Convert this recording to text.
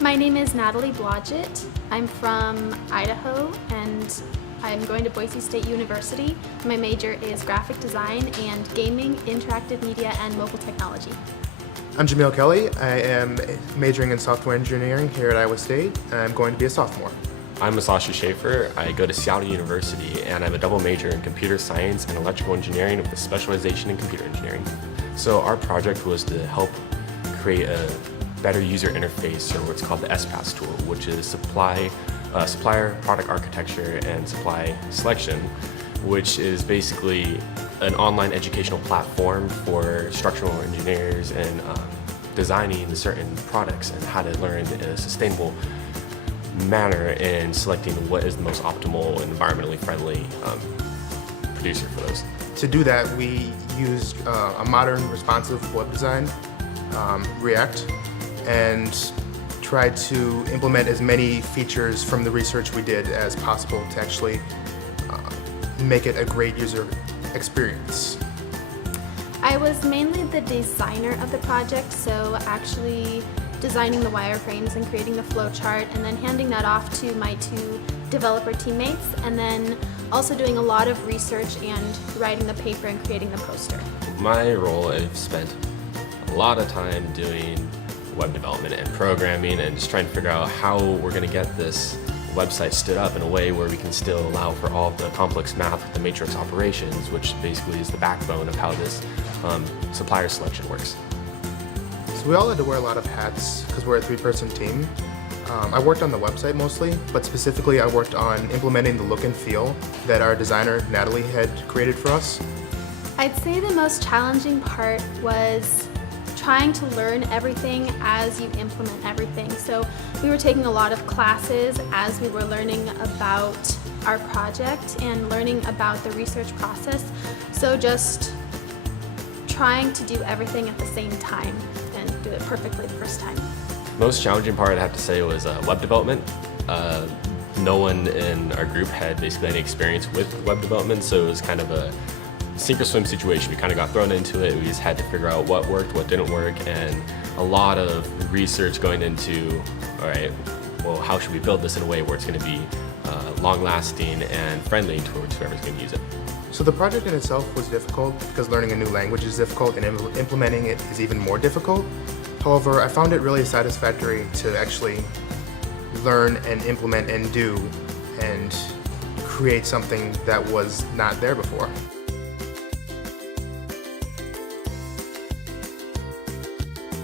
My name is Natalie Blodgett. I'm from Idaho and I'm going to Boise State University. My major is graphic design and gaming, interactive media, and mobile technology. I'm Jamil Kelly. I am majoring in software engineering here at Iowa State, and I'm going to be a sophomore. I'm Masasha Schaefer. I go to Seattle University, and I'm a double major in computer science and electrical engineering with a specialization in computer engineering. So our project was to help create a better user interface, or what's called the SPAS tool, which is supplier product architecture and supply selection, which is basically an online educational platform for structural engineers and designing certain products and how to learn in a sustainable manner and selecting what is the most optimal and environmentally friendly producer for those. To do that, we used a modern responsive web design, React, and tried to implement as many features from the research we did as possible to actually make it a great user experience. I was mainly the designer of the project, so actually designing the wireframes and creating the flowchart and then handing that off to my two developer teammates, and then also doing a lot of research and writing the paper and creating the poster. My role, I've spent a lot of time doing web development and programming and just trying to figure out how we're going to get this website stood up in a way where we can still allow for all the complex math, the matrix operations, which basically is the backbone of how this supplier selection works. So we all had to wear a lot of hats because we're a three-person team. I worked on the website mostly, but specifically I worked on implementing the look and feel that our designer Natalie had created for us. I'd say the most challenging part was trying to learn everything as you implement everything. So we were taking a lot of classes as we were learning about our project and learning about the research process. So just trying to do everything at the same time and do it perfectly the first time. Most challenging part, I'd have to say, was web development. No one in our group had basically any experience with web development, so it was kind of a sink or swim situation. We kind of got thrown into it. We just had to figure out what worked, what didn't work, and a lot of research going into, all right, well, how should we build this in a way where it's going to be long-lasting and friendly towards whoever's going to use it. So the project in itself was difficult because learning a new language is difficult and implementing it is even more difficult. However, I found it really satisfactory to actually learn and implement and do and create something that was not there before.